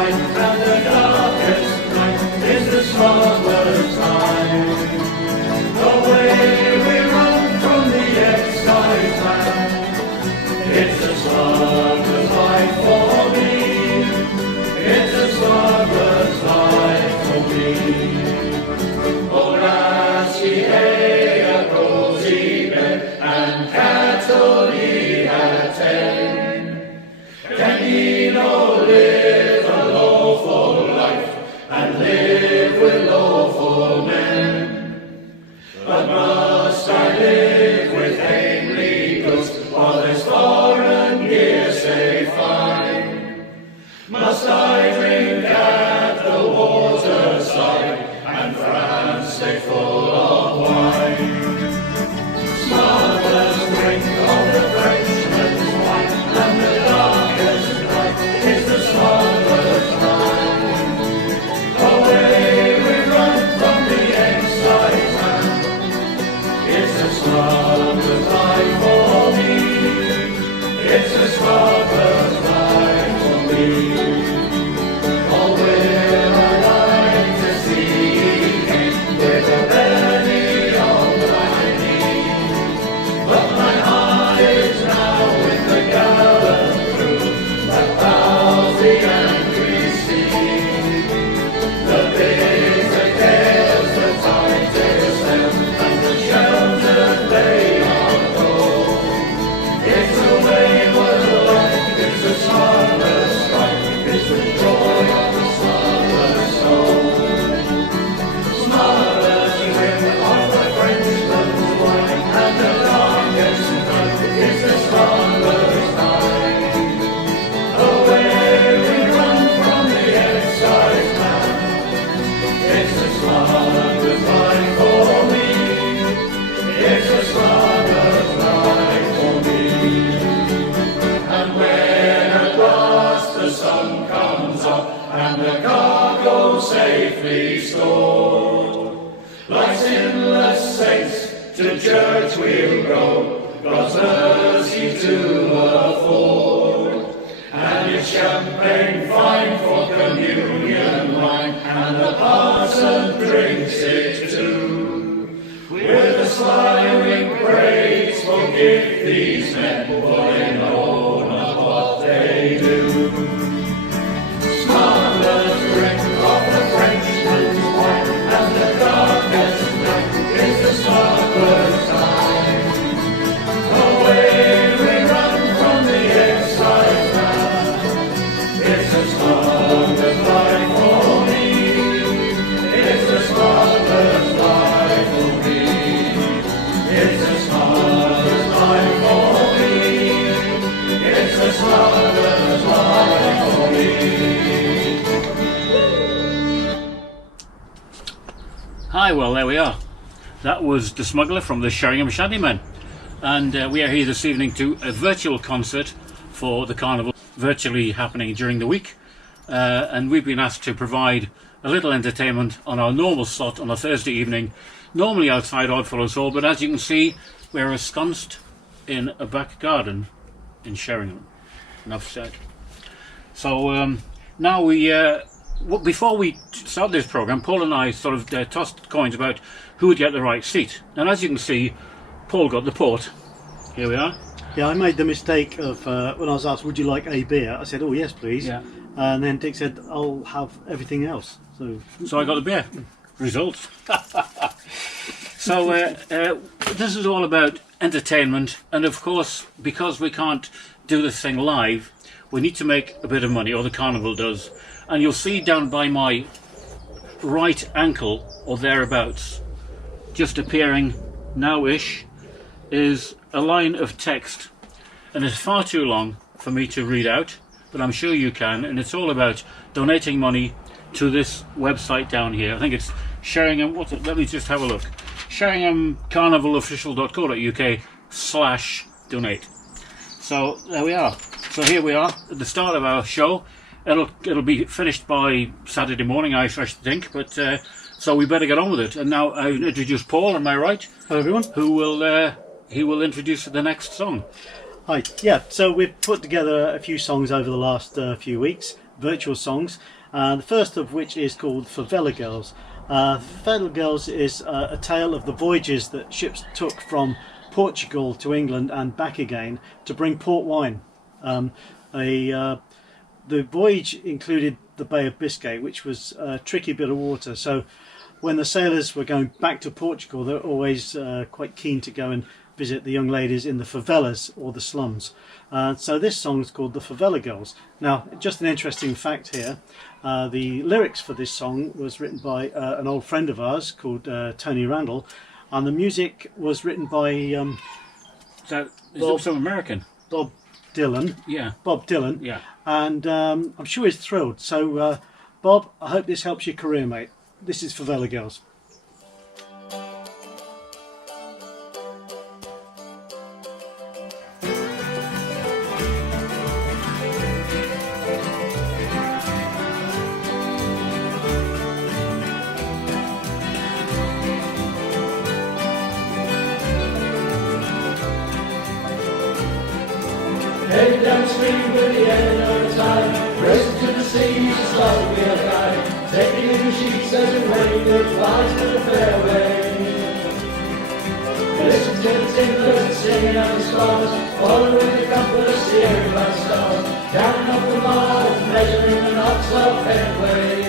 light, and the darkest night is the summer's night. Away we run from the excise land. It's a summer's life for me. It's a summer's life for me. Oh, lassie, hey, a cosy bed, and cattle ye had 10. Can ye no live a lawful life, and live with lawful men? But must I live with hamely goods, while this foreign gear say fine? Must I drink at the waterside, and France stay full of wine? Smothers drink of the Frenchman's wine, and the darkest night is the smuggler's night. Away we run from the excise man. It's a smuggler's life for me. It's a smuggler's life for me. Oh, will I like to see him with a penny on my knee? But my heart is now with the gallant crew that plows the angry sea. The bitter gales, the tightest hem, and the sheltered lay on gold. It's a wayward life, it's a summer's strife, it's the joy of the summer's soul. Smothers drink of the Frenchman's wine, and the darkest night is the summer's night. Away we run from the excise man. It's a summer's life for me. It's a summer's life for me. And when at last the sun comes up, and the cargo safely stored, like sinless saints to church we'll go, God's mercy to afford. And it's champagne fine for communion wine, and the parson drinks it too. With a sly wink praise, forgive these men, for they know not what they do. Smugglers drink of the Frenchman's wine, and the darkest night is the smuggler's time. Away we run from the excise man. It's a smuggler's life for me. It's a smuggler's life for me. It's a smuggler's life for me. It's a smuggler's life for me. Hi, well there we are. That was The Smuggler from the Sheringham Shantymen, and we are here this evening to a virtual concert for the carnival, virtually happening during the week, and we've been asked to provide a little entertainment on our normal slot on a Thursday evening, normally outside Oddfellows Hall, but as you can see we're ensconced in a back garden in Sheringham. Enough said. So now we before we start this programme, Paul and I sort of tossed coins about who would get the right seat, and as you can see, Paul got the port. Here we are. Yeah, I made the mistake of when I was asked, would you like a beer? I said, oh yes please. Yeah. And then Dick said, I'll have everything else. So I got the beer. Results. So this is all about entertainment, and of course, because we can't do this thing live, we need to make a bit of money, or the carnival does. And you'll see down by my right ankle or thereabouts, just appearing now-ish, is a line of text, and it's far too long for me to read out, but I'm sure you can, and it's all about donating money to this website down here. I think it's Sheringham, let me just have a look. SheringhamCarnivalOfficial.co.uk/donate. So there we are. So here we are at the start of our show. It'll be finished by Saturday morning, I should think, but so we better get on with it. And now I introduce Paul, am I right? Hello everyone. Who will introduce the next song. Hi. Yeah, so we've put together a few songs over the last few weeks. virtual songs. The first of which is called Favela Girls. Favela Girls is a tale of the voyages that ships took from Portugal to England and back again to bring port wine. The voyage included the Bay of Biscay, which was a tricky bit of water. So when the sailors were going back to Portugal, they were always quite keen to go and visit the young ladies in the favelas or the slums. So this song is called The Favela Girls. Now, just an interesting fact here. The lyrics for this song was written by an old friend of ours called Tony Randall, and the music was written by Is also American? Bob Dylan. Yeah. Bob Dylan. Yeah. And I'm sure he's thrilled. So, Bob, I hope this helps your career, mate. This is Favela Girls. Heading downstream with the end of the tide, racing to the sea, just like we'll die. Taking in the sheets as we wave goodbyes to the fairway. Listen to the tinklers singing out the stars, following the compass, steering by stars, counting up the miles, measuring the knots of headway.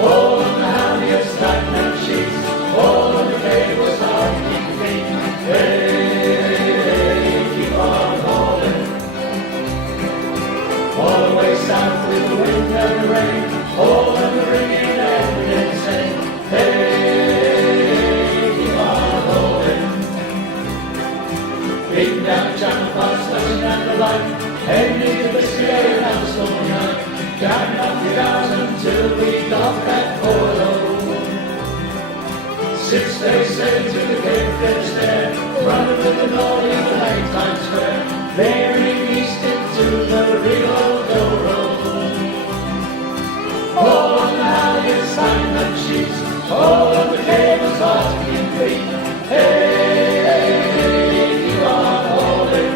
All on the halyards, tighten up sheets, all on the cables, hard to keep feet. Hey, keep on hauling. All the way south with the wind and the rain, all on the ringing and the insane. Hey, keep on hauling. Beating down the channel, past flashing at the light, heading into the sky and have a stormy night. Counting up the hours until we dock at Porto. 6 days sailing to the Cape Finisterre, running with the Nordy in the night Times Square, bearing east into the Rio Douro. All on the halyards, tying up sheets, all on the cables, hard to keep feet. Hey, keep on hauling.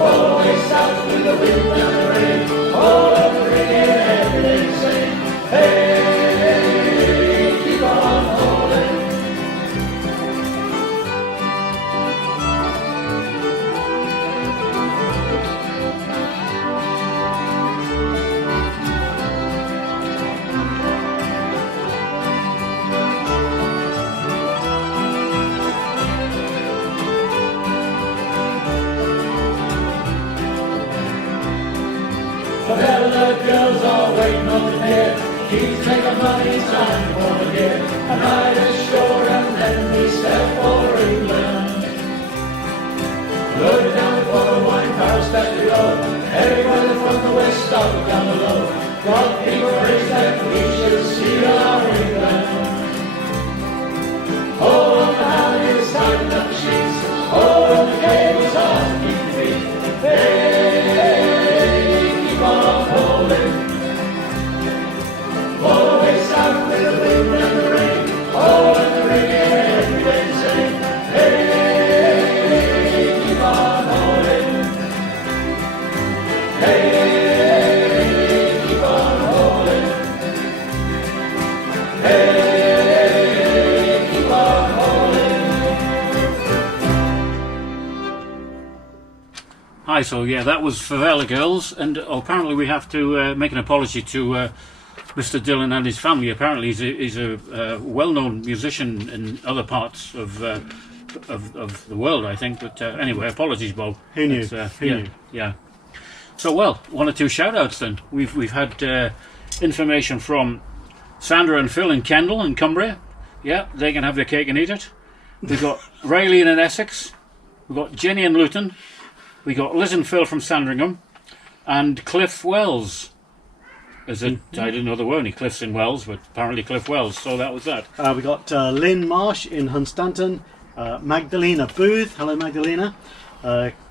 All the way south with the wind and the rain, all of the ringing, everything's same. Hey, keep on hauling. Favela girls are waiting on the pier, keep taking money, time for a year, and ride ashore and then we step for England. Loaded down with bottle wine, Paris back below, everywhere from the west up down below. God people praise that we should see our England. All on the halyards, tighten up sheets, all on the cables, hard to keep feet. Hey, keep on hauling. All the way south with the wind and the rain, all in the ringing, every day the same. Hey, keep on hauling. Hey, keep on hauling. Hey, keep on hauling. Hi, so yeah, that was Favela Girls, and apparently we have to make an apology to Mr. Dylan and his family. Apparently he's a well-known musician in other parts of the world, I think. But anyway, apologies, Bob. Who knew? Who knew? Yeah. So, well, one or two shout-outs then. We've had information from Sandra and Phil in Kendal in Cumbria. Yeah, they can have their cake and eat it. We've got Raylene in Essex. We've got Jenny in Luton. We got Liz and Phil from Sandringham, and Cliff Wells. I didn't know there were any Cliffs in Wells, but apparently Cliff Wells, so that was that. We got Lynn Marsh in Hunstanton, Magdalena Booth, hello Magdalena,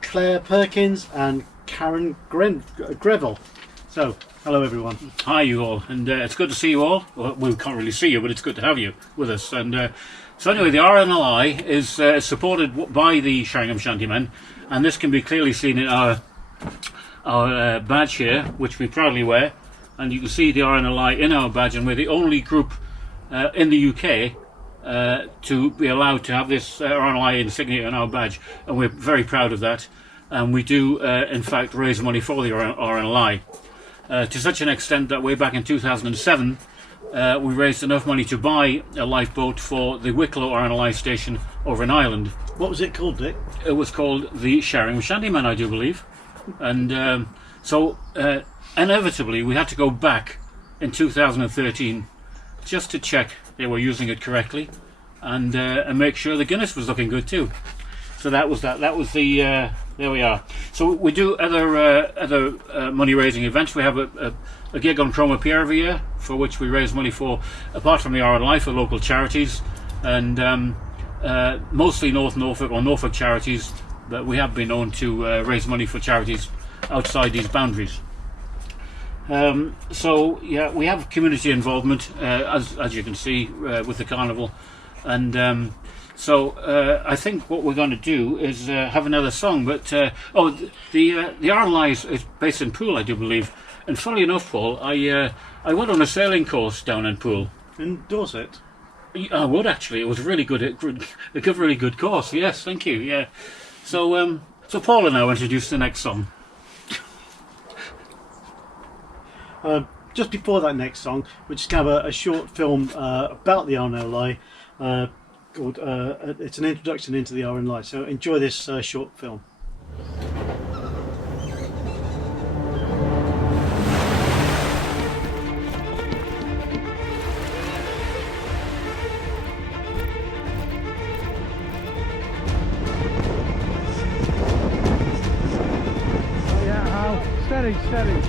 Claire Perkins and Karen Greville. So, hello everyone. Hi you all, and it's good to see you all. Well, we can't really see you, but it's good to have you with us. And so anyway, the RNLI is supported by the Sheringham Shantymen, and this can be clearly seen in our our badge here, which we proudly wear, and you can see the RNLI in our badge, and we're the only group in the UK to be allowed to have this RNLI insignia on our badge, and we're very proud of that. And we do, in fact, raise money for the RNLI to such an extent that way back in 2007 we raised enough money to buy a lifeboat for the Wicklow RNLI station over in Ireland. What was it called, Dick? It was called the Sheringham Shantyman, I do believe. And so inevitably we had to go back in 2013 just to check they were using it correctly, and make sure the Guinness was looking good too. So that was that. That was the. There we are. So we do other money raising events. We have a gig on Cromer Pier every year, for which we raise money for, apart from the RNLI, for local charities, and mostly North Norfolk or Norfolk charities. But we have been known to raise money for charities outside these boundaries. So yeah, we have community involvement, as you can see, with the carnival, and so I think what we're going to do is have another song. But the RNLI is based in Poole, I do believe, and funnily enough, Paul, I went on a sailing course down in Poole. In Dorset? I would actually. It was really good, a really good course. Yes, thank you. Yeah. So Paul and I will introduce the next song. Just before that next song, we're just going to have a short film about the RNLI called it's an introduction into the RNLI. So enjoy this short film. Oh yeah, Al. Steady, steady.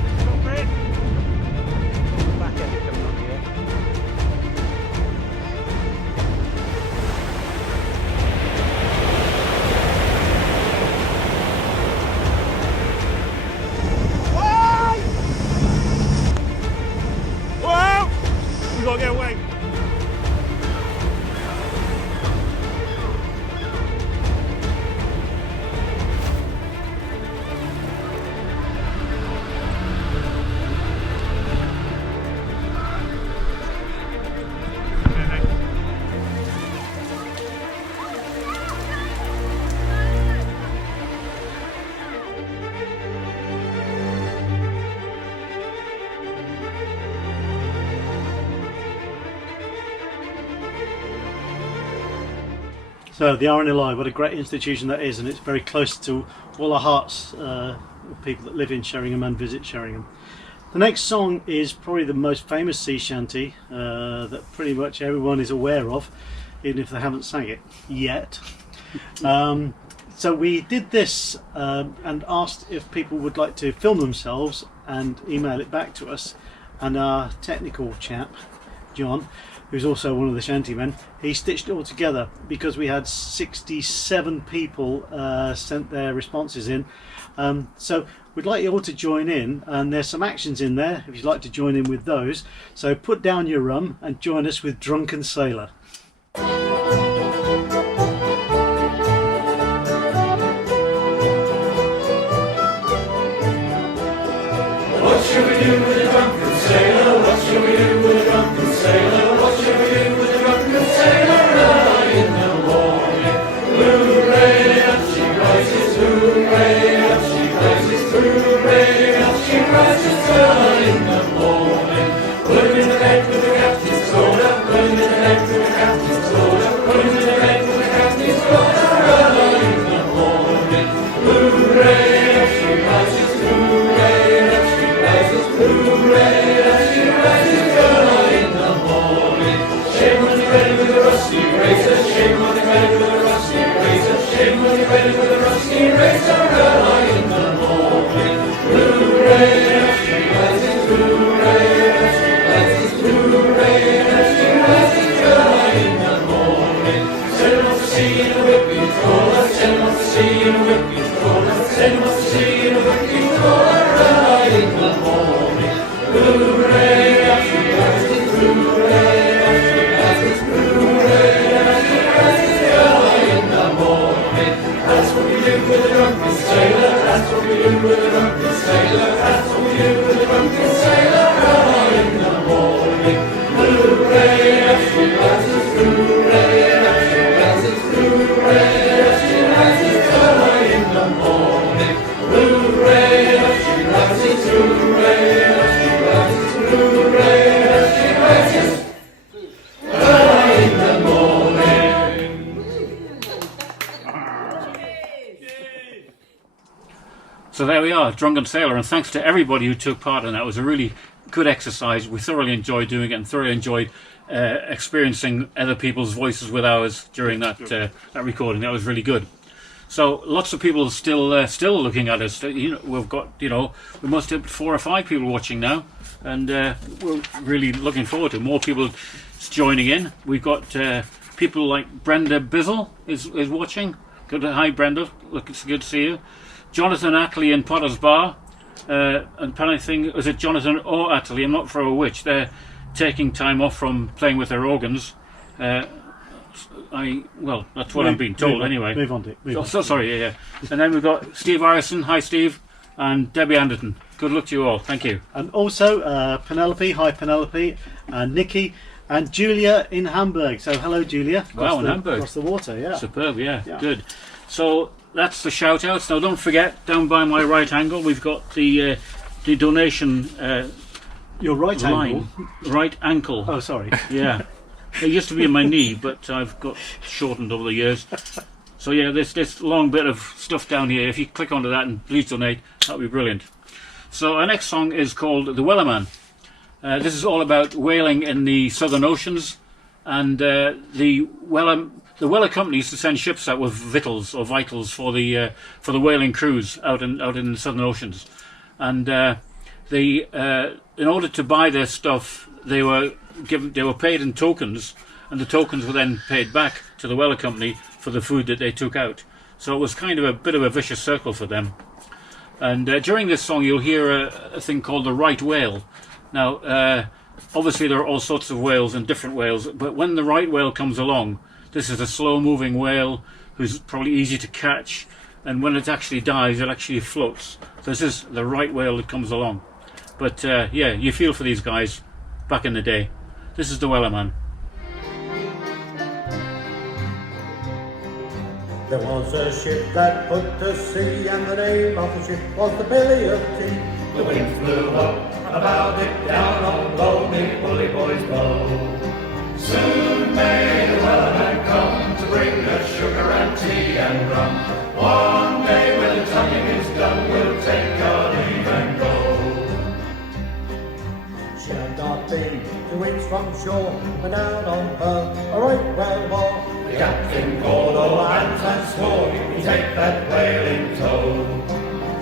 Get away. So the RNLI, what a great institution that is, and it's very close to all our hearts of people that live in Sheringham and visit Sheringham. The next song is probably the most famous sea shanty that pretty much everyone is aware of, even if they haven't sang it yet. So we did this and asked if people would like to film themselves and email it back to us, and our technical chap, John, who's also one of the shantymen, he stitched it all together because we had 67 people sent their responses in. So we'd like you all to join in, and there's some actions in there if you'd like to join in with those. So put down your rum and join us with Drunken Sailor. What shall we do with a drunken sailor? What shall we do with a drunken sailor? What shall we do with a drunken sailor early in the morning? Hooray, up she rises, hooray, up she rises, hooray, up she rises early in the morning. Put him in the bed with the captain's order, put him in the bed with the captain's order, put him in the bed with the captain's order early in the morning. Hooray, up she rises, hooray, up she rises, hooray. So there we are, Drunken Sailor, and thanks to everybody who took part in that. It was a really good exercise. We thoroughly enjoyed doing it and thoroughly enjoyed experiencing other people's voices with ours during that recording. That was really good. So lots of people still looking at us. We've got, we must have 4 or 5 people watching now, and we're really looking forward to more people joining in. We've got people like Brenda Bizzle is watching. Good, hi Brenda, look, it's good to see you. Jonathan Attlee in Potter's Bar, and I think, is it Jonathan or Attlee? I'm not sure which. They're taking time off from playing with their organs. Well, that's what I'm being told anyway. Move on, Dick. Sorry, yeah. And then we've got Steve Harrison, hi Steve, and Debbie Anderton. Good luck to you all, thank you. And also Penelope, hi Penelope, and Nikki, and Julia in Hamburg. So hello Julia. Wow, in Hamburg. Across the water, yeah. Superb, yeah, good. So that's the shout outs. Now don't forget, down by my right angle, we've got the donation Your right line. angle? Right ankle. Oh, sorry. Yeah. It used to be in my knee, but I've got shortened over the years. So yeah, this long bit of stuff down here, if you click onto that and please donate, that would be brilliant. So our next song is called The Wellerman. This is all about whaling in the Southern Oceans, and the Weller company used to send ships out with victuals or vitals for the whaling crews out in the Southern Oceans, and in order to buy their stuff, they were paid in tokens, and the tokens were then paid back to the Weller company for the food that they took out. So it was kind of a bit of a vicious circle for them. And during this song you'll hear a thing called the right whale. Now obviously there are all sorts of whales and different whales, but when the right whale comes along, this is a slow moving whale who's probably easy to catch, and when it actually dives it actually floats. So this is the right whale that comes along. But yeah, you feel for these guys back in the day. This is the Wellerman. There was a ship that put to sea, and the name of the ship was the Billy of Tea. The wind flew up, about it down on lonely bully boys bow. Soon may the Wellerman come to bring us sugar and tea and rum. One day when the tonguing is done, we'll take our leave and go. She had not been 2 weeks from shore, when down on her a right whale bore. The captain called all hands and swore he'd take that whale in tow.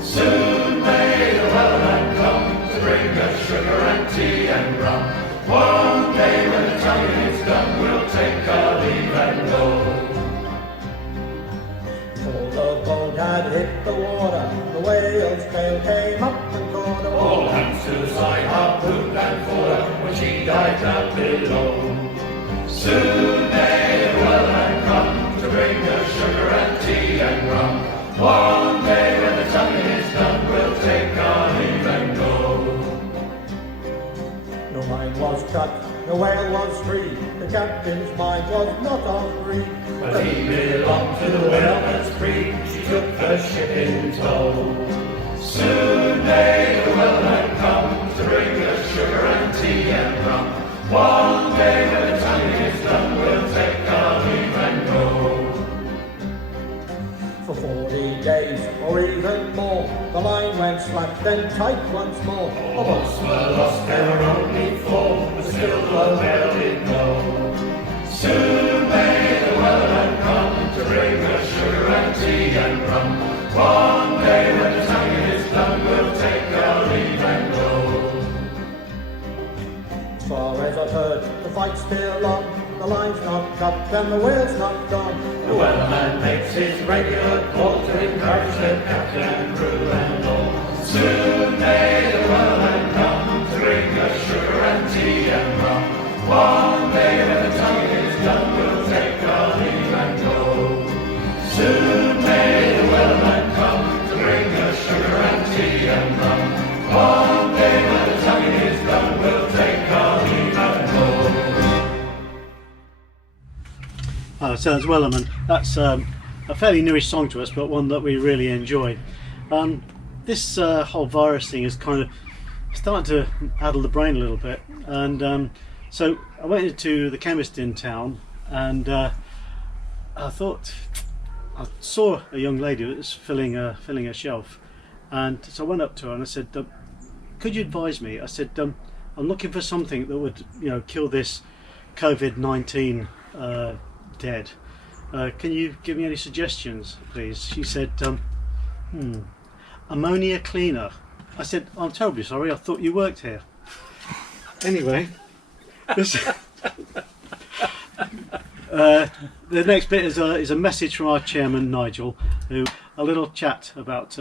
Soon may the Wellerman come to bring us sugar and tea and rum. One day when the tonguing is done, we'll take our leave and go. Before the boat had hit the water, the whale's tail came up and caught her. All hands to the side, harpooned and fought her when she died down below. Soon may the Wellerman come to bring us sugar and tea and rum. One day when the tonguing is done, we'll take our leave and go. No line was cut, the whale was free, the captain's mind was not on free. But he belonged to the whaleman's creed, she took the ship in tow. Soon may the Wellerman come to bring us sugar and tea and rum. One day when the tonguing is done, we'll take our leave and go. For 40 days or even more, the line went slack, then tight once more. All boats were lost, there were only 4, but still the whale did go. Soon may the Wellerman come to bring us sugar and tea and rum. One day when the tonguing is done, we'll take our leave and go. As far as I've heard, the fight's still on, the line's not cut and the whale's not gone. The Wellerman makes his regular call to encourage the captain and crew and all. Soon may the Wellerman come to bring us sugar and tea and rum. One day when the tonguing is done, we'll take our leave and go. Soon may the Wellerman come to bring us sugar and tea and rum. One day when the tonguing is done, we'll take our leave and go. So that's Wellerman. That's a fairly newish song to us, but one that we really enjoyed. This whole virus thing is kind of starting to addle the brain a little bit, and so I went into the chemist in town, and I thought I saw a young lady that was filling a shelf, And so I went up to her and I said, could you advise me? I said, I'm looking for something that would, kill this COVID-19 dead. Can you give me any suggestions, please? She said, ammonia cleaner. I said, I'm terribly sorry, I thought you worked here. Anyway, the next bit is a message from our chairman, Nigel, who a little chat about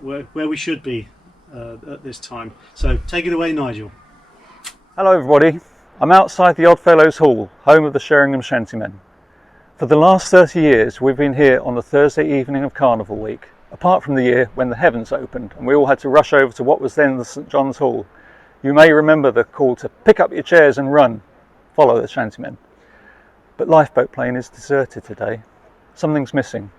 where we should be at this time. So take it away, Nigel. Hello everybody, I'm outside the Oddfellows Hall, home of the Sheringham Shantymen. For the last 30 years we've been here on the Thursday evening of Carnival Week, apart from the year when the heavens opened and we all had to rush over to what was then the St John's Hall. You may remember the call to pick up your chairs and run, follow the Shantymen. But Lifeboat Plane is deserted today. Something's missing.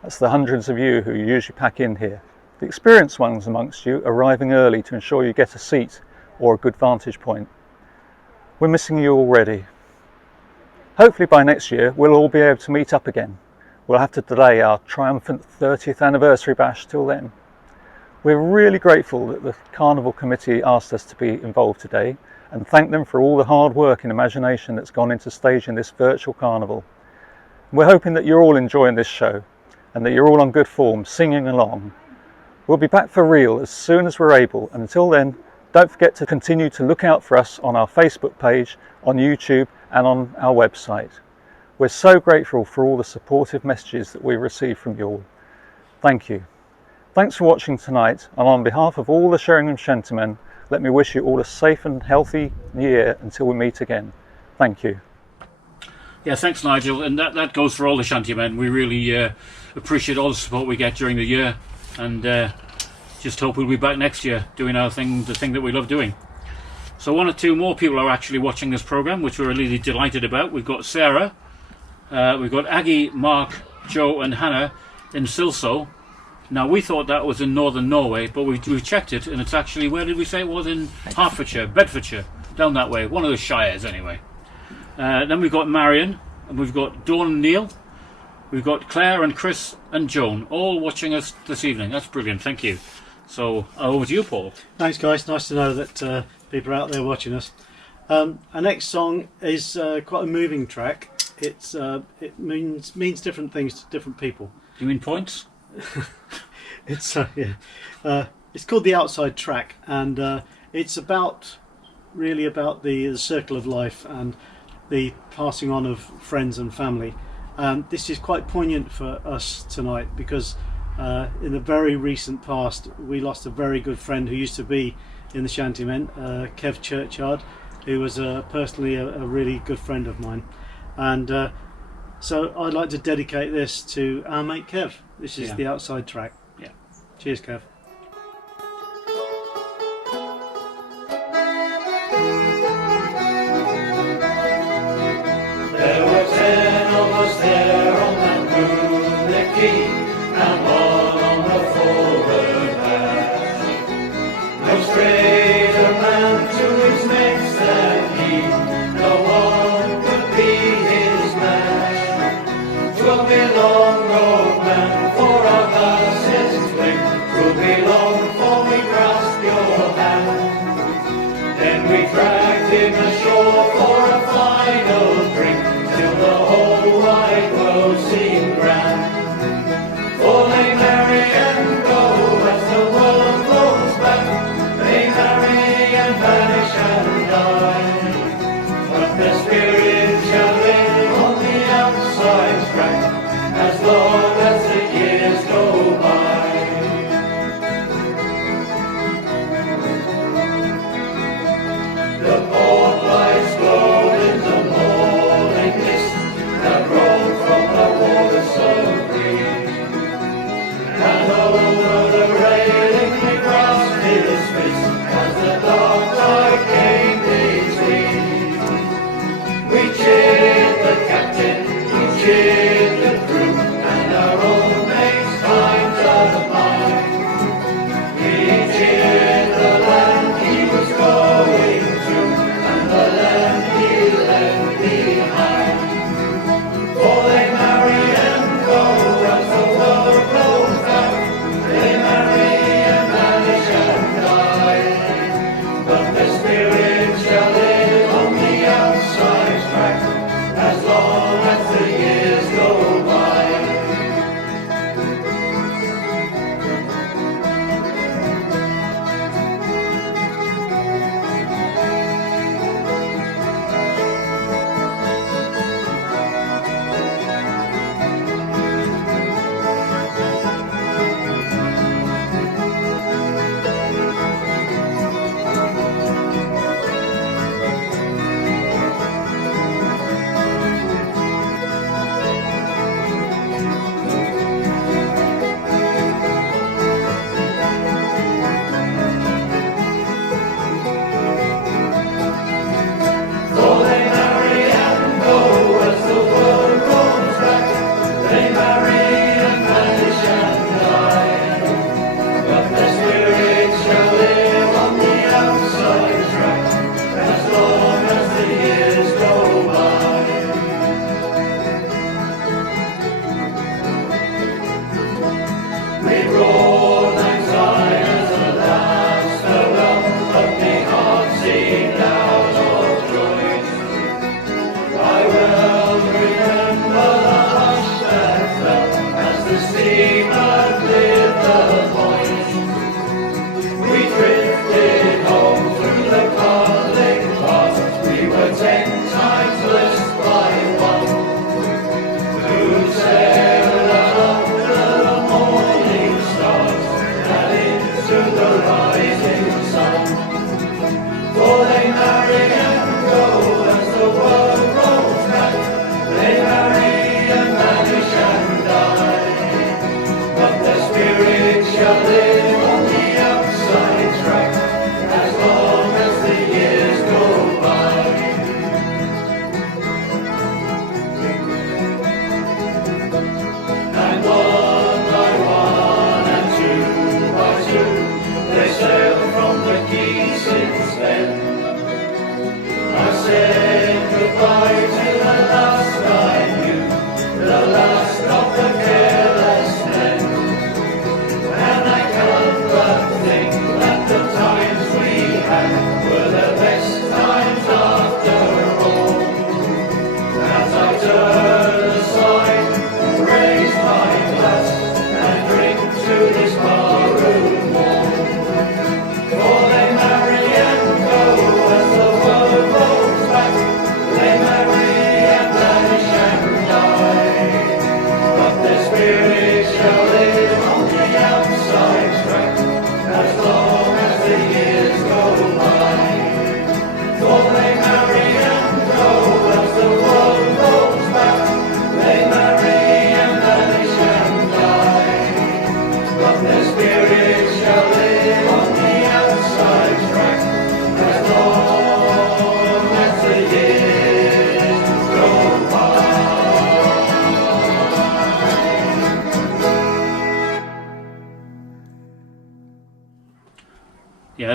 That's the hundreds of you who usually pack in here. The experienced ones amongst you arriving early to ensure you get a seat or a good vantage point. We're missing you already. Hopefully by next year we'll all be able to meet up again. We'll have to delay our triumphant 30th anniversary bash till then. We're really grateful that the Carnival Committee asked us to be involved today and thank them for all the hard work and imagination that's gone into staging this virtual carnival. We're hoping that you're all enjoying this show and that you're all on good form singing along. We'll be back for real as soon as we're able, and until then, don't forget to continue to look out for us on our Facebook page, on YouTube and on our website. We're so grateful for all the supportive messages that we receive from you all. Thank you. Thanks for watching tonight, and on behalf of all the Sheringham Shantymen, let me wish you all a safe and healthy new year until we meet again. Thank you. Yeah, thanks Nigel, and that goes for all the Shantymen. We really appreciate all the support we get during the year, and just hope we'll be back next year doing our thing, the thing that we love doing. So one or two more people are actually watching this programme, which we're really delighted about. We've got Sarah, we've got Aggie, Mark, Joe and Hannah in Silso. Now we thought that was in northern Norway, but we've checked it and it's actually, where did we say it was? In Hertfordshire, Bedfordshire, down that way, one of the shires anyway. Then we've got Marion, and we've got Dawn and Neil, we've got Claire and Chris and Joan, all watching us this evening. That's brilliant, thank you. So over to you, Paul. Thanks guys, nice to know that people are out there watching us. Our next song is quite a moving track. It means different things to different people. You mean points? It's called The Outside Track, and it's really about the circle of life and the passing on of friends and family. This is quite poignant for us tonight because in the very recent past we lost a very good friend who used to be in the Shantymen, Kev Churchyard, who was personally a really good friend of mine, and so I'd like to dedicate this to our mate Kev. This is The Outside Track. Yeah. Cheers, Kev. There were 10 of us there on that moonlit quay, and one on the forward hatch. No straighter man to his mates than he, no one could be his match. 'Twill be long, old man, for our glasses to drink. 'Twill be long before we grasp your hand. Then we dragged him ashore for a final drink, till the whole wide world seemed grand. For they marry and go as the world rolls back. They marry and vanish and die, but their spirit shall live on the outside track as long as the years go by. The port lights glow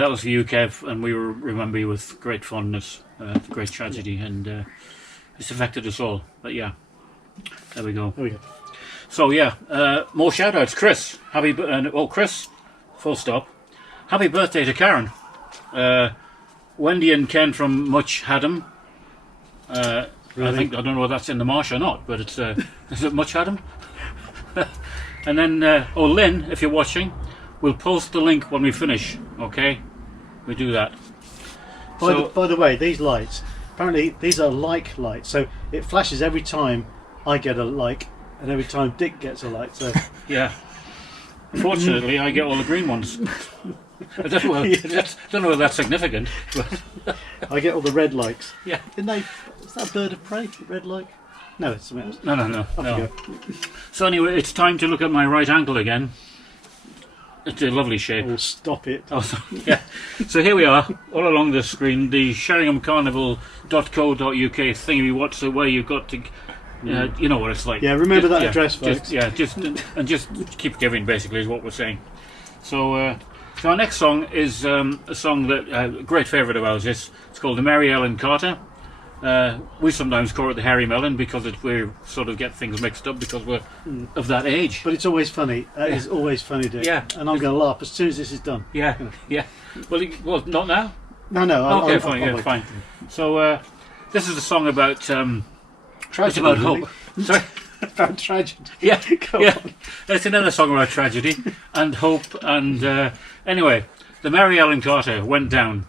that was for you, Kev, and we remember you with great fondness, great tragedy, and it's affected us all. But yeah, there we go. There we go. So yeah, more shout-outs. Chris, Chris, full stop. Happy birthday to Karen. Wendy and Ken from Much Haddam. Really? I don't know whether that's in the marsh or not, but it's is it Much Haddam? And then Lynn, if you're watching, we'll post the link when we finish. Okay, we do that. By the way, these lights, apparently these are like lights, so it flashes every time I get a like, and every time Dick gets a like. So yeah. Fortunately, I get all the green ones. I don't know whether that's significant. But I get all the red likes. yeah. Is that a bird of prey? Red like? No, it's something else. No. Off you go. So anyway, it's time to look at my right ankle again. It's a lovely shape. Oh, stop it. Oh, yeah. So here we are, all along the screen, the SheringhamCarnival.co.uk thingy. What's the way you've got to, you know what it's like. Yeah, remember that address, folks. Just keep giving. Basically, is what we're saying. So, so our next song is a song that a great favourite of ours. It's called the Mary Ellen Carter. We sometimes call it the Harry Mellon because we sort of get things mixed up because we're of that age. But it's always funny. It's always funny, Dick. Yeah. And I'm going to laugh as soon as this is done. Yeah. Well, not now. No. Okay, fine. Fine. So this is a song about Tragedy, it's about really. hope. Sorry. About tragedy. Yeah. Go yeah. on. It's another song about tragedy and hope. And anyway, the Mary Ellen Carter went down.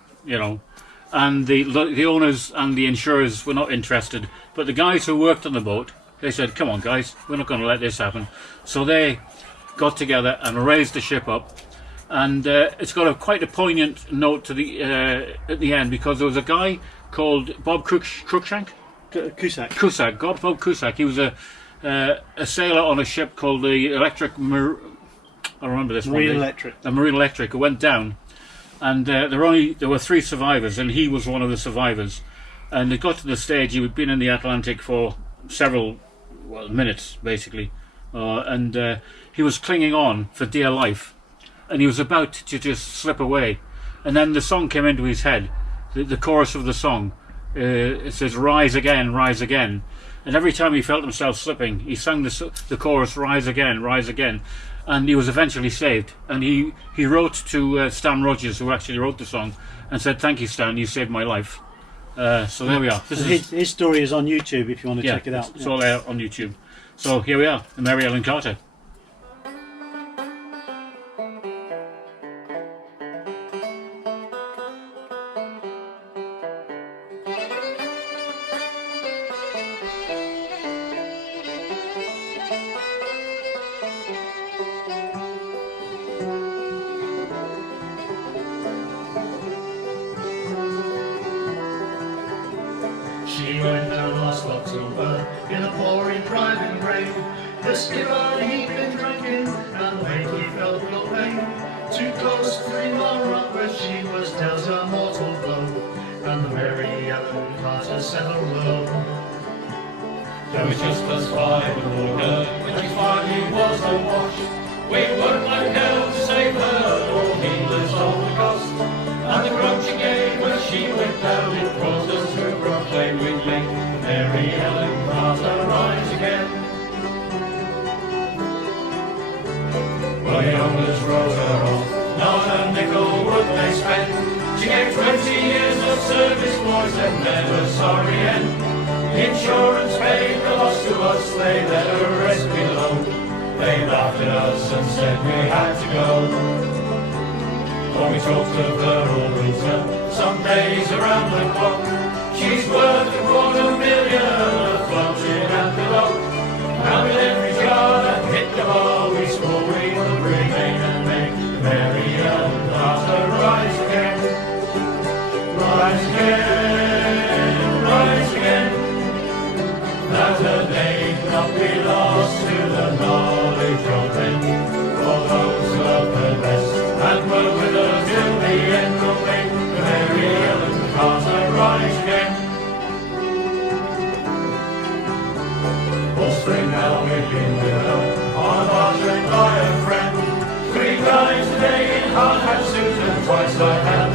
And the owners and the insurers were not interested, but the guys who worked on the boat, they said, come on guys, we're not going to let this happen. So they got together and raised the ship up, and it's got quite a poignant note to the at the end, because there was a guy called Bob Cruikshank? Cusack. Bob Cusack. He was a sailor on a ship called the I remember this one. Marine Electric. The Marine Electric, who went down. And there were 3 survivors, and he was one of the survivors. And it got to the stage he had been in the Atlantic for several minutes, basically, and he was clinging on for dear life, and he was about to just slip away. And then the song came into his head, the chorus of the song. It says, "Rise again, rise again." And every time he felt himself slipping, he sang the chorus, "Rise again, rise again." And he was eventually saved. And he wrote to Stan Rogers, who actually wrote the song, and said, "Thank you, Stan, you saved my life." So there we are. His story is on YouTube if you want to check it out. It's all there on YouTube. So here we are, the Mary Ellen Carter. She went down last October in a pouring driving rain. The skipper he'd been drinking and when he felt no pain. Too close, 3 more up where she was dealt a mortal blow, and the Mary Ellen Carter settled low. There was just us 5 aboard her when she finally was awash. We worked like hell to save her, all heedless of the cost. And the groan she gave when she went down, it caused us to proclaim with me, Mary Ellen Carter, rise again. Well, the owners wrote her off, not a nickel would they spend. She gave 20 years of service, boys, and never sorry end. Insurance paid the loss to us, they let her rest below. They laughed at us and said we had to go. When we talked of her all winter, some days around the clock, she's worth $250,000 floating at the dock. And with every jar that hit the bar, we swore we would remain and make the Mary Ellen Carter rise again. Rise again, rise again. That her name not be lost to the knowledge of men. For those who love her best and were with her till the end will make the Mary Ellen Carter rise again. All spring now we've been with her, on a barge and by a friend. 3 times a day in hard hat suit and twice I had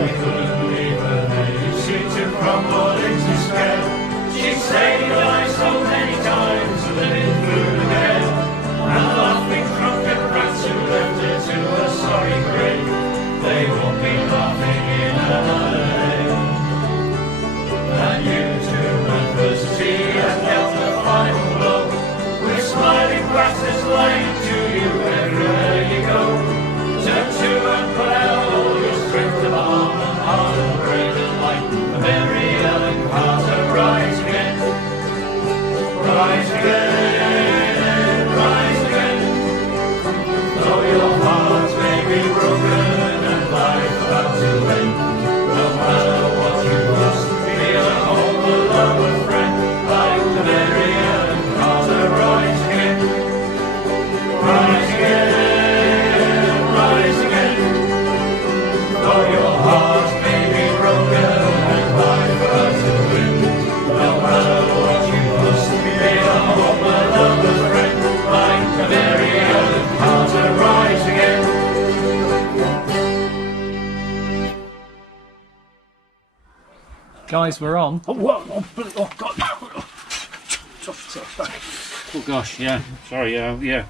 we couldn't believe her face. She too crumbled into despair. She saved her life so many times, living through the gale. And the laughing drunken brats who left her to a sorry grave, they won't be laughing in another day. And you too, adversity has dealt the final blow, with smiling grasses lying to you everywhere you go. Turn to and put out all your strength of arm and heart and brain and light. The Mary Ellen Carter, rise again, rise again, rise again. Though your heart may be broken and life about to end, no matter what you lost, feel at home, a love, a friend, like the Mary Ellen Carter, rise again, rise again, rise again. Though your heart may be broken and life about to end, no matter what you lost, feel at home, a love, a friend, like the Mary Ellen Carter, rise again. Guys, we're on. Oh, what? Oh God! Oh gosh, yeah. Sorry, yeah.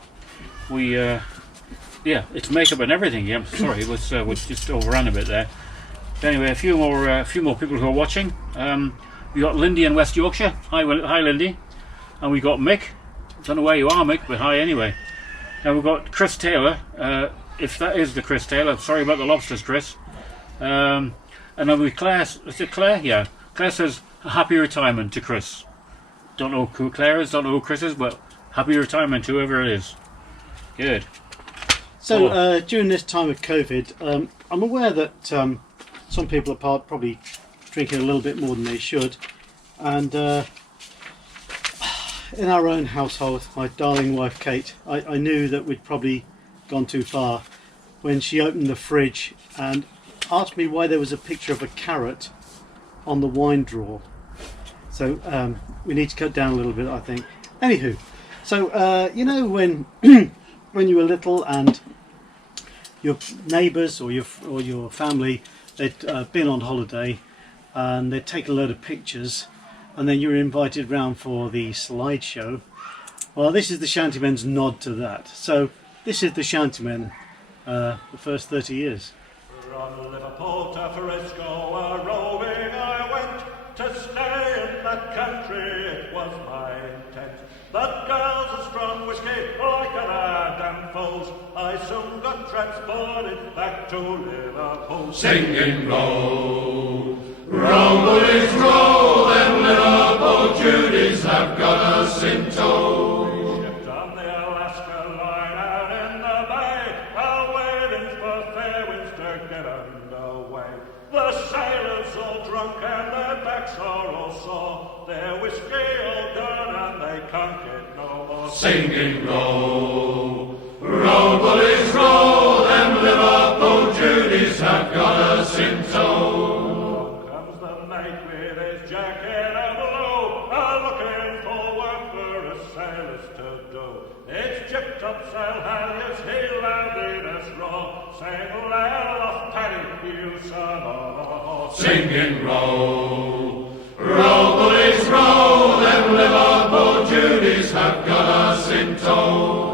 We, yeah, it's makeup and everything. Yeah, sorry, it was just overran a bit there. But anyway, a few more people who are watching. We got Lindy in West Yorkshire. Hi, Lindy. And we got Mick. Don't know where you are, Mick, but hi anyway. Now we've got Chris Taylor. If that is the Chris Taylor, sorry about the lobsters, Chris. And then with Claire, is it Claire? Yeah. Claire says, a happy retirement to Chris. Don't know who Claire is, don't know who Chris is, but happy retirement to whoever it is. Good. So during this time of COVID, I'm aware that some people are probably drinking a little bit more than they should. And in our own household, my darling wife Kate, I knew that we'd probably gone too far when she opened the fridge and asked me why there was a picture of a carrot on the wine drawer. So we need to cut down a little bit, I think. Anywho, so you know when when you were little and your neighbours or your family, they'd been on holiday and they'd take a load of pictures and then you were invited round for the slideshow. Well, this is the Shantymen's nod to that. So this is the Shantymen, the first 30 years. From Liverpool to Frisco, a roving I went, to stay in that country it was my intent. The girls of strong whiskey, like an Adam foes, I soon got transported back to Liverpool. Singing row, row bullies row, them Liverpool Judies have got us in tow. We shipped on the Alaska line out in the bay, while waiting for fair winds to get underway. The sailors all drunk and their backs are all sore, their whiskey all gone and they can't get no more. Singing row, row bullies row, them Liverpool Judies have got us in tow. Comes the mate with his jacket ablow, looking for work for us sailors to do. It's chipped up sail halyards, he landed us raw, saying, "Lay off, Paddy, you son of a horse." Singing row, row bullies row, them Liverpool Judies have got us in tow.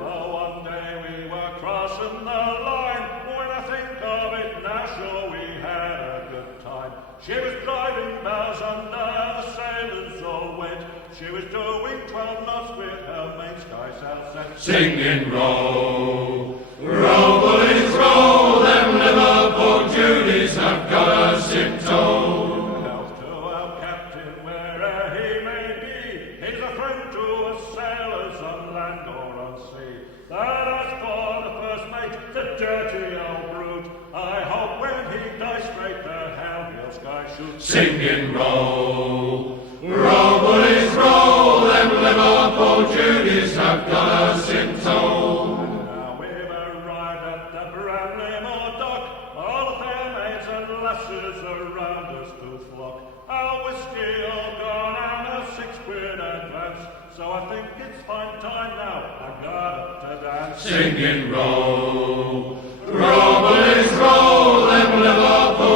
One day we were crossing the line, when I think of it now, sure we had a good time. She was driving bows under, the sailors all wet. She was doing 12 knots with her main skysail set. Singing row, row bullies row, them Liverpool Judies have got us in tow. Health to our captain where'er he may be, he's a friend to us sailors on land or on sea. But as for the first mate, the dirty old brute, I hope when he dies straight the hell he'll sky shoot. Singing row, row bullies row, them Liverpool Judies have got us in tow. Now we've arrived at the Bramley-Moor dock, all the fair maids and lasses around us to flock. Our whiskey all gone and a 6 quid advance, so I think it's fine time now, I got up to dance. Singing row, row bullies row, them Liverpool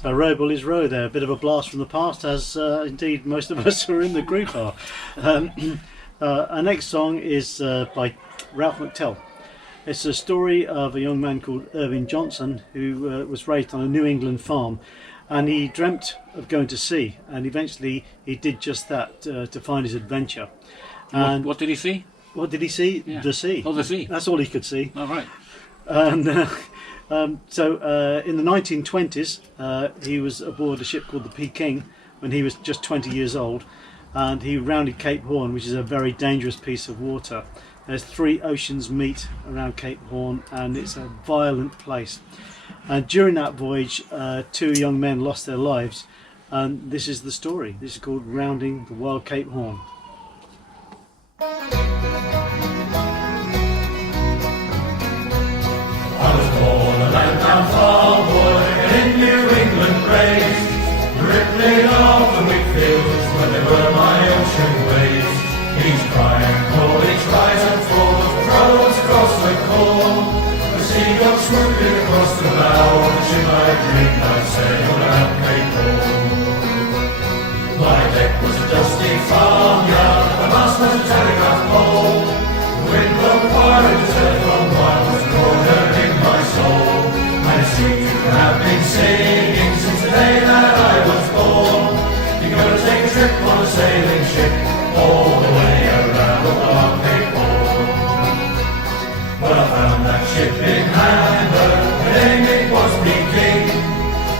So row bullies row there, a bit of a blast from the past, as indeed most of us who are in the group are. Our next song is by Ralph McTell. It's a story of a young man called Irving Johnson who was raised on a New England farm, and he dreamt of going to sea, and eventually he did just that to find his adventure. And what did he see? what did he see? Yeah. The sea. Oh, the sea. That's all he could see. All right. And so in the 1920s, he was aboard a ship called the Peking when he was just 20 years old, and he rounded Cape Horn, which is a very dangerous piece of water. There's 3 oceans meet around Cape Horn, and it's a violent place. And during that voyage, 2 young men lost their lives, and this is the story. This is called Rounding the Wild Cape Horn. I was born a land-bound farm boy and in New England raised. The rippling of the wheat fields when they were my ocean waves. Each cry and call, each rise and fall of crows across the corn. The seagulls swooping across the bow of the ship I dreamed I'd sail around Cape Horn. My deck was a dusty farmyard, my mast was a telegraph pole. The wind blown quiet as earth on wine was cornered in my soul. And it seemed to have been singing since the day that I was born. You're gonna take a trip on a sailing ship all the way around the Wild Cape Horn. Well, I found that ship in Hamburg, her name it was Peking.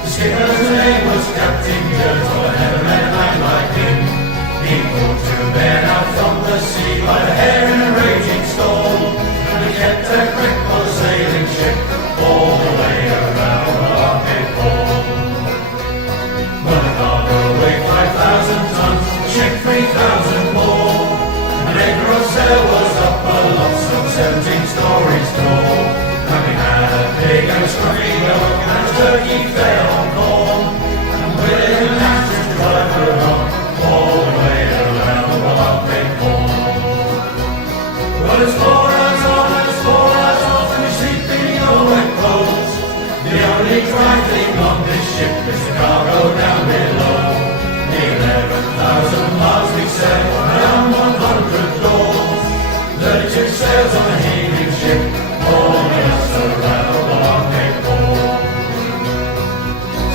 The skipper's name was Captain Gert, all I never met a man like him. He pulled 2 men out from the sea by the hair in a raging storm, and he kept a grip on the sailing ship all the way around the Wild Cape Horn. Well, the cargo weighed 5,000 tons, the ship 3,000 more, and the anchor of sail was up aloft some 17 stories tall. And we had a pig and a scruffy dog and a turkey fed on corn, and William had to drive her on all the way around the Wild Cape Horn. Well, it's 4 hours on and it's 4 hours off, and we sleep in your wet clothes. The only dry thing on this ship is the cargo down below. The 11,000 miles we sail around 100 doors. 32 sails on a heaving ship, hauling us around the Wild Cape Horn.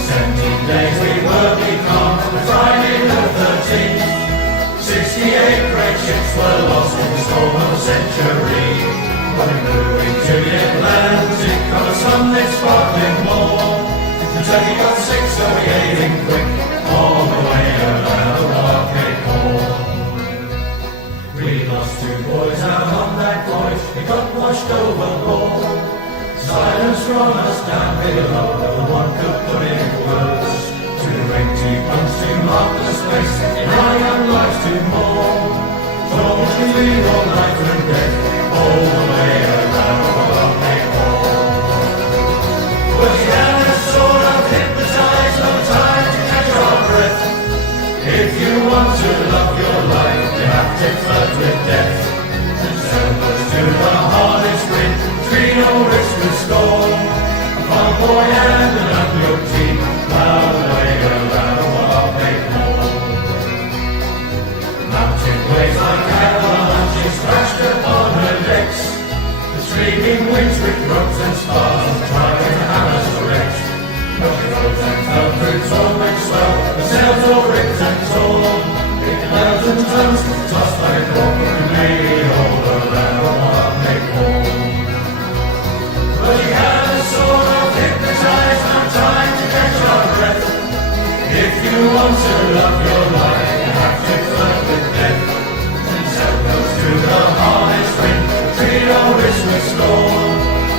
17 days we were becalmed, and Friday the 13th. 68 great ships were lost in the storm of a century. When we blew into the Atlantic on a sunlit sparkling morn, the turkey got sick, so we ate him quick all the way around the Wild Cape Horn. We lost 2 boys out on that voyage, we got washed overboard. Silence from us down below, no one could put in words. 2 empty bunks to mark the space in our young lives to mourn. Told to leave all life and death all the way around the Wild Cape Horn. Well, she had a sort of hypnotized, no time to catch our breath. If you want to love your life, you have to flirt with death. And sail goes to the hardest wind, between all risk and storm. A farm boy and an unyoke team plowed the way around the Wild Cape Horn. Mountain waves like avalanches crashed upon her decks. The streaming winds with ropes and spars, driving hammers to wrecks. Rocky roads and fell through torn and swell, the sails all ripped and torn. 8,000 tons tossed like a cork, and made all around the Wild Cape Horn. But he had a sort of hypnotized, no time to catch our breath. If you want to love your life, you have to flirt with death. And sail goes through the hardest wind, between all risk and storm.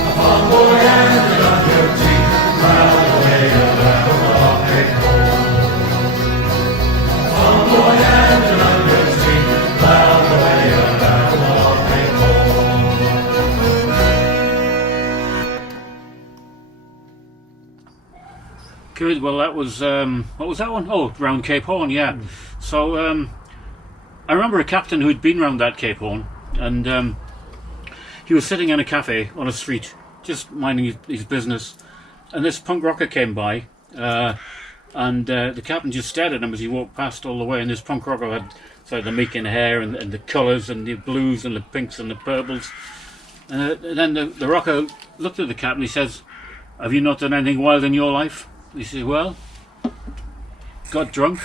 A farm boy and an unyoked team plowed the way around the Wild Cape Horn. A farm boy and an unyoked team plowed the way around the Wild Cape Horn. Good. Well, that was what was that one? Oh, round Cape Horn. Yeah. So I remember a captain who'd been round that Cape Horn, and he was sitting in a cafe on a street, just minding his business, and this punk rocker came by, and the captain just stared at him as he walked past all the way, and this punk rocker had the making hair and the colours and the blues and the pinks and the purples. And then the rocker looked at the captain. He says, "Have you not done anything wild in your life?" He says, "Well, got drunk,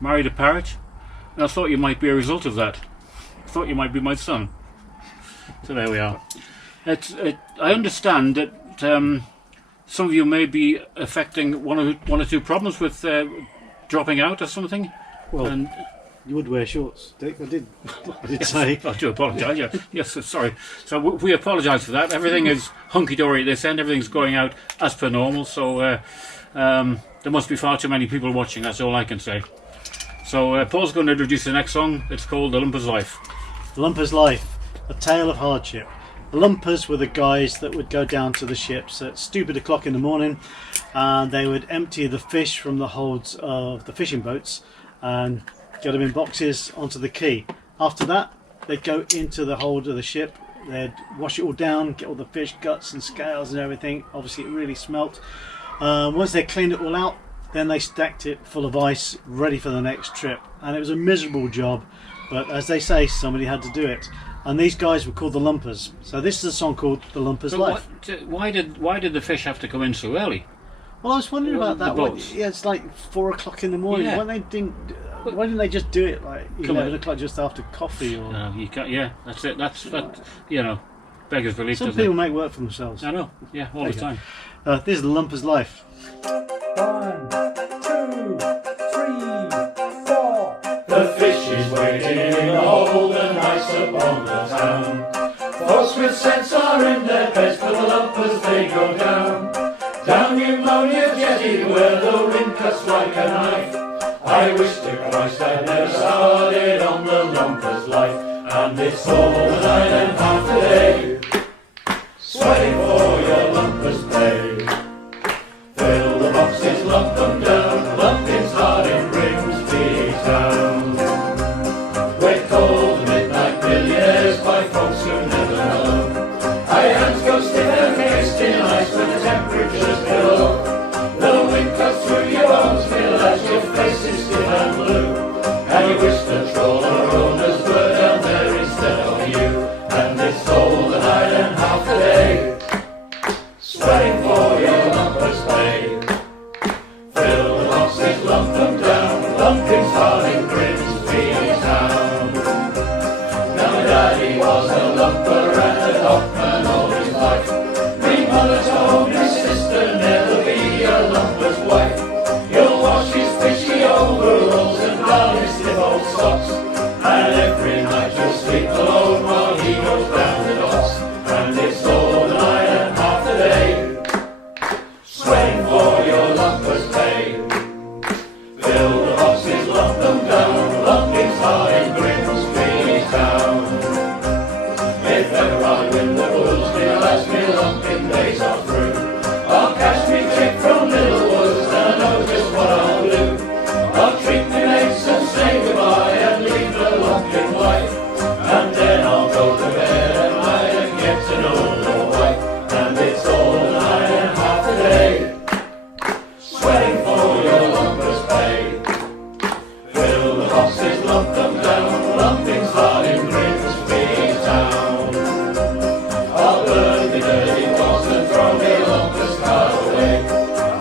married a parrot, and I thought you might be a result of that. I thought you might be my son." So there we are. I understand that some of you may be affecting one or two problems with dropping out or something. Well, and you would wear shorts, Dick. I did say. I do apologise. Yeah. Yes, sorry. So we apologise for that. Everything is hunky-dory at this end. Everything's going out as per normal. So there must be far too many people watching. That's all I can say. So Paul's going to introduce the next song. It's called "The Lumper's Life." The Lumper's Life, a tale of hardship. The Lumpers were the guys that would go down to the ships at stupid o'clock in the morning, and they would empty the fish from the holds of the fishing boats and get them in boxes onto the quay. After that, they'd go into the hold of the ship, they'd wash it all down, get all the fish guts and scales and everything. Obviously it really smelt. Once they cleaned it all out, then they stacked it full of ice, ready for the next trip. And it was a miserable job, but as they say, somebody had to do it. And these guys were called the Lumpers. So this is a song called "The Lumper's So Life." why did the fish have to come in so early? Well, I was wondering about that. The boats. Yeah, it's like 4 o'clock in the morning. Yeah. Why didn't they just do it like 11 o'clock just after coffee? Or No, you can't. Yeah, that's it. That's beggars belief. some doesn't people it? make work for themselves. I know. Yeah, all the you go. time. This is "The Lumper's Life." 1, 2, 3, 4. The fish is waiting in the hold and nice upon the town. Folks with sense are in their beds, but the lumpers they go down. Down Pneumonia Jetty where the wind cuts like a knife. I wish to Christ I'd never started on the lumper's life. And it's all the night and half the day, sweating for your lumper's pay. Fill the boxes, lump them down, lumping's hard in Grimsby town. We're called midnight millionaires by folks who never know. Our hands go stiff and cased in ice when the temperature's below. The wind cuts through your bones, feel as your face is stiff and blue. And you wish the trawler owners were down there instead of you. And it's all the night and half the day, sweating for your lumper's pay. Fill the boxes, lump them down, lumping's hard in Grimsby town. Now my daddy was a lumper and a dockman all his life. Me mother told me sister never be a lumper's wife. You'll wash his fishy overalls and darn his stiff old socks, and every night you'll sleep alone while he goes down the docks. And it's all the night and half the day, sweating for your lumper's pay. Fill the boxes, lump them down, lumping's hard in Grimsby town. If ever I win the bulls, they'll ask me lumping days are through. I'll cash me check from Little Woods and I know just what I'll do. I'll treat me mates and say goodbye and leave the lumping life. And then I'll go to bed at night and get to know the wife. And it's all the night and half the day, sweating for your lumper's pay. Fill the boxes, lump them down, lumping's hard in Grimsby town. I'll burn the dirty box and throw me lumper's car away.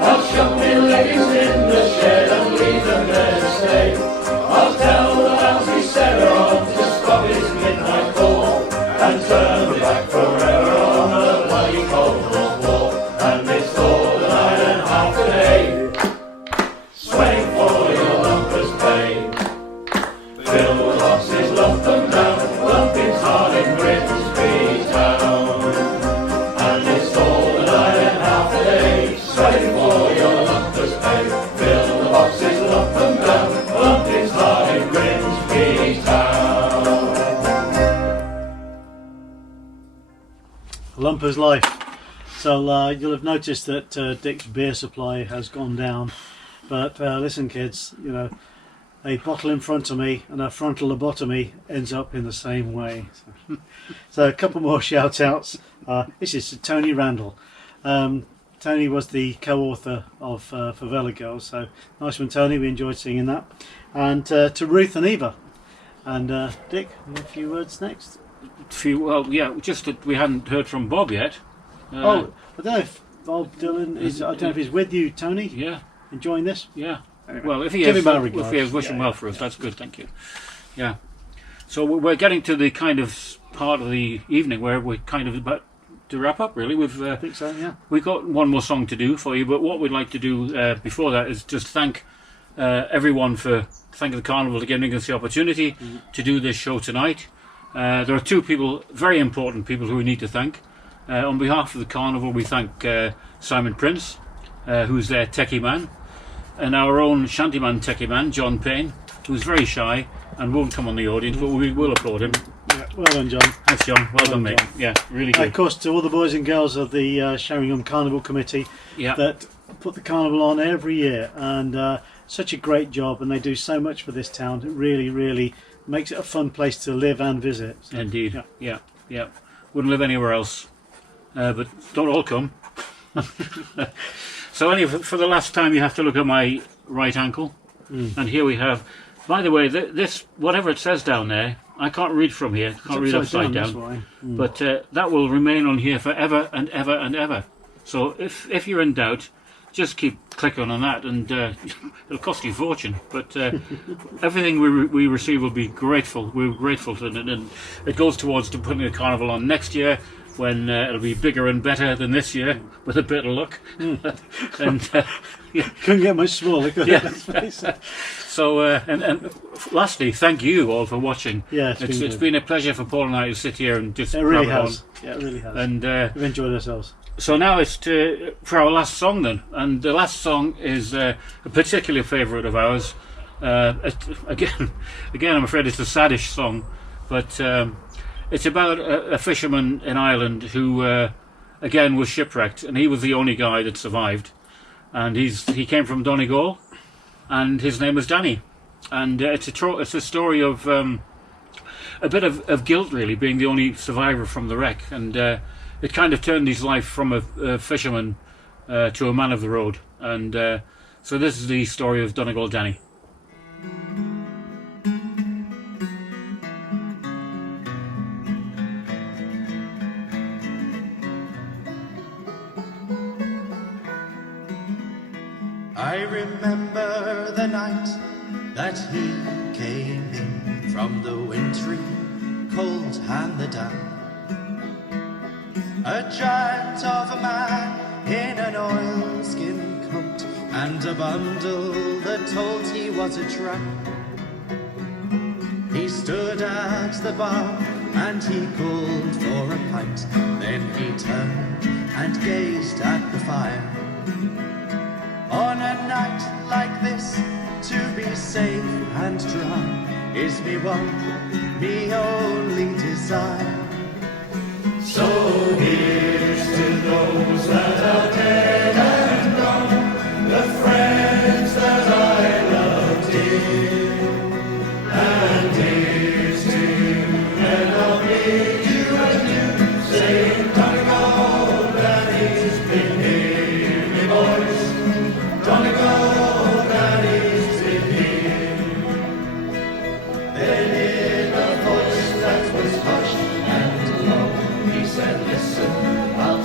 I'll shove me leggings in the shed and leave them there to stay. I'll tell the lousy Cerebron to stop his midnight call and turn me back forever on a bloody cold war. And it's all the night and half the day, sweating for your lumper's pay. Fill the boxes, lump them down, lumping's hard in Grimsby town. And it's all the night and half the day, sweating for your lumper's pay. Fill the boxes, lump them down, lumping's hard in Grimsby town. Lumper's Life. So you'll have noticed that Dick's beer supply has gone down. But listen, kids, a bottle in front of me and a frontal lobotomy ends up in the same way. So a couple more shout outs. This is to Tony Randall. Tony was the co-author of Favela Girls, so nice one, Tony. We enjoyed singing that. And to Ruth and Eva. And Dick, a few words next. Well, yeah, just that we hadn't heard from Bob yet. I don't know if Bob Dylan is. I don't know if he's with you, Tony. Yeah, enjoying this. yeah. Anyway, Well, if he give is, him our regards. if he is wishing well for us, that's good. Thank you. Yeah. So we're getting to the kind of part of the evening where we're kind of about to wrap up. Really, I think so. Yeah. we've got one more song to do for you, but what we'd like to do before that is just thank everyone for thanking the Carnival for giving us the opportunity to do this show tonight. There are two people, very important people, who we need to thank. On behalf of the Carnival, we thank Simon Prince, who's their techie man, and our own shantyman techie man, John Payne, who's very shy and won't come on the audience, but we will applaud him. Yeah, well done, John. Thanks, John. Well done, mate. John. Yeah, really good. Of course, to all the boys and girls of the Sheringham Carnival Committee Yeah. that put the carnival on every year, and such a great job, and they do so much for this town. It really, really makes it a fun place to live and visit. So, Indeed. yeah. Yeah. Wouldn't live anywhere else. But don't all come. So anyway, for the last time, you have to look at my right ankle. And here we have, by the way, this, whatever it says down there, I can't read from here. Can't read upside down. That's why. But that will remain on here forever and ever and ever. So if you're in doubt, just keep clicking on that, and it'll cost you a fortune. But everything we receive will be grateful. We're grateful to it, and it goes towards to putting the carnival on next year, when it'll be bigger and better than this year, with a bit of luck. And yeah. Couldn't get much smaller, could Yeah. it? So, and lastly, thank you all for watching. Yeah, it's been a pleasure for Paul and I to sit here and just It really grab it has. Yeah, it really has. on. And We've enjoyed ourselves. so now it's for our last song then, and the last song is a particular favourite of ours. Again, I'm afraid it's a saddish song, but it's about a fisherman in Ireland who, again, was shipwrecked, and he was the only guy that survived. And he came from Donegal, and his name was Danny. And it's a story of a bit of guilt, really, being the only survivor from the wreck. And it kind of turned his life from a fisherman to a man of the road. And so this is the story of Donegal Danny. I remember the night that he came in from the wintry cold and the damp. A giant of a man in an oilskin coat and a bundle that told he was a tramp. He stood at the bar and he called for a pint. Then he turned and gazed at the fire. On a night like this, to be safe and dry is me one, me only desire. So here's to those that are dead and gone, the friends that I loved dear. And here's to you, and I'll bid you adieu, saying Donegal, Danny's been here, me boys. Donegal, Danny's been here. Then in a voice that was hushed and low, he said, listen, I'll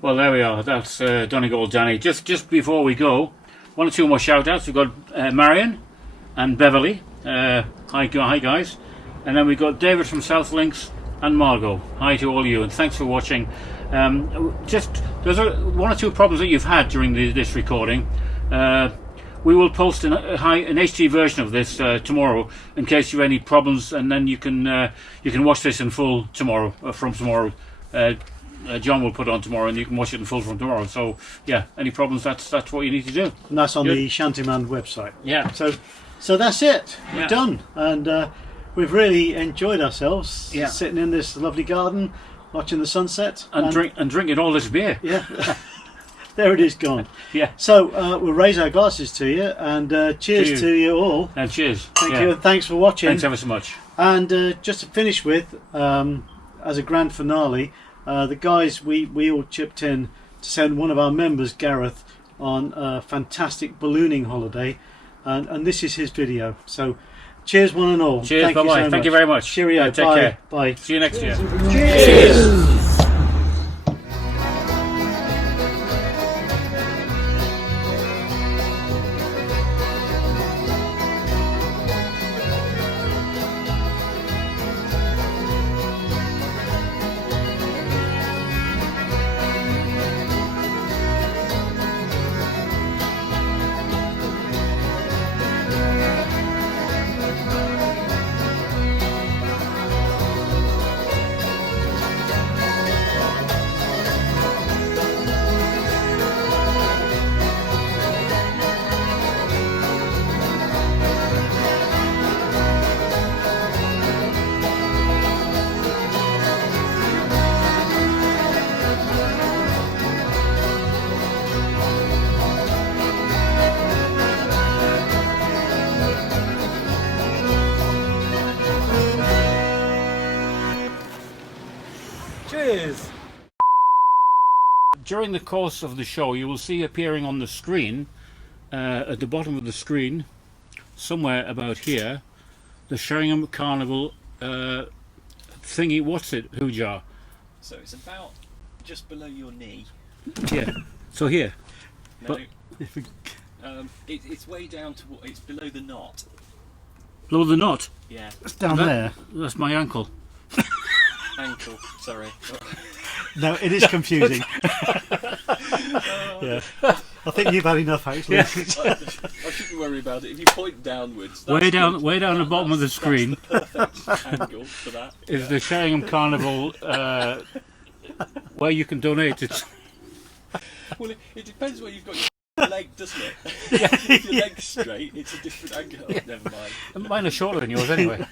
Well, there we are. That's Donegal Danny. Just before we go, one or two more shout outs. We've got Marion and Beverly. Hi guys. And then we've got David from South Links and Margot. Hi to all of you, and thanks for watching. There's one or two problems that you've had during this recording. We will post an HD version of this tomorrow in case you have any problems, and then you can watch this in full tomorrow. From tomorrow, John will put it on tomorrow, and you can watch it in full from tomorrow. So yeah, any problems? That's what you need to do. And that's on the Shantyman website. Yeah. So that's it. We're Yeah. done, and we've really enjoyed ourselves. Yeah. Sitting in this lovely garden, watching the sunset, and drinking all this beer. Yeah. There it is, gone. Yeah. So we'll raise our glasses to you, and cheers to you all. And cheers. Thank you, and thanks for watching. Thanks ever so much. And just to finish with, as a grand finale, the guys, we all chipped in to send one of our members, Gareth, on a fantastic ballooning holiday, and this is his video. So cheers one and all. Cheers, Thank bye you bye. so Thank you much. very much. Cheerio. Take Bye. care. Bye. See you next year. Cheers. is. During the course of the show, you will see appearing on the screen, at the bottom of the screen, somewhere about here, the Sheringham Carnival thingy. What's it, Hoojar? So it's about just below your knee. Yeah. So here. No, But it's way down to it's below the knot. below the knot. Yeah, It's down That- there. That's my ankle. ankle. Sorry. No, it is confusing. Yeah. I think you've had enough, actually. I shouldn't worry about it. If you point downwards, that's Way down, good. way down the bottom of the screen That's the perfect angle for that. is the Sheringham Carnival, where you can donate it. Well, it depends where you've got your leg, doesn't it? If your leg's straight, it's a different angle. Oh, never mind. Mine are shorter than yours anyway.